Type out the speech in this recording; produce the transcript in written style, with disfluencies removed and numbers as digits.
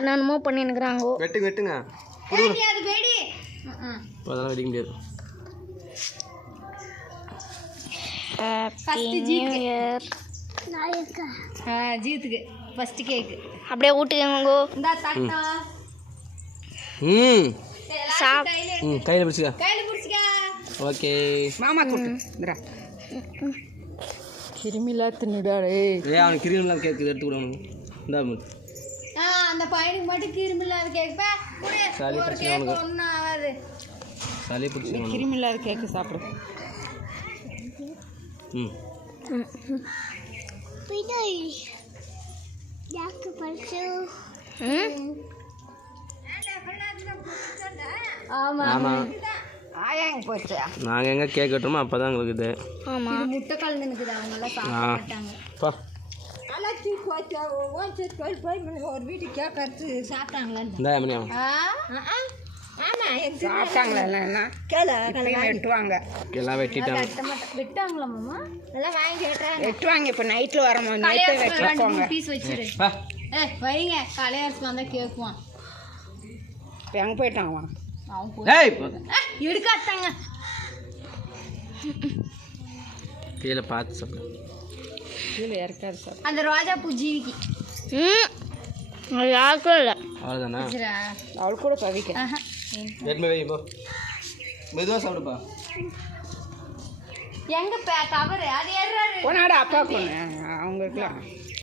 என்னென்னமோ பண்ணினுக்குறாங்கோ. வெட்டுங்க அது வெடி. அதெல்லாம் வெடிக்க முடியாது. Happy new year. ஜீத்துக்கு ஃபர்ஸ்ட் கேக் அப்படியே ஊட்டுக்கோங்கோ. இந்த தட்டா கையில் பிடிச்சிக்க. ஓகே மாமா கூட்டு கிருமிலாம் தின்னுடாடே. அவனுக்கு கிருமிலாம் கேட்குது எடுத்து விடணும். இந்த அந்த பையனுக்கு மட்டும் கிருமி இல்லாத கேக். சளி பிடிச்சி ஒன்றும் ஆகாது. சளி பிடிச்சி கிருமி இல்லாத கேக்கு சாப்பிடு. நாங்கள் எங்கே கேக் கட்டுறோமோ அப்போ தான் எங்களுக்கு இது. முட்டை கலந்து இருக்குது. அவங்கெல்லாம் சாப்பிட்டாங்க. ஒரு வீட்டுக்கு கேக் கட்டு சாப்பிட்டாங்களா? வெட்டுவாங்க. எல்லாம் வெட்டிட்டாங்க. வெட்டாங்களா மாமா? எல்லாம் வாங்கி கேட்டாங்க. வெட்டுவாங்க. இப்போ நைட்டில் வரும்போது நைட்டு பீஸ் வச்சிரு. வைங்க கலையாசு வந்தால் கேட்குவான். இப்போ எங்கே போயிட்டாங்க? எடுக்காட்டாங்க. கீழே பார்த்து சாப்பிடு. கீழே இறக்காது சார். அந்த ரோஜா பூ ஜீவிக்கு யாருக்கும் இல்லை. அவ்வளோதானா? அவள் கூட பவிக்க மெதுவாக சாப்பிடுப்பா. எங்க கவர் அது ஏறாரு. போனாடா அப்பா பொண்ணு அவங்களுக்குலாம்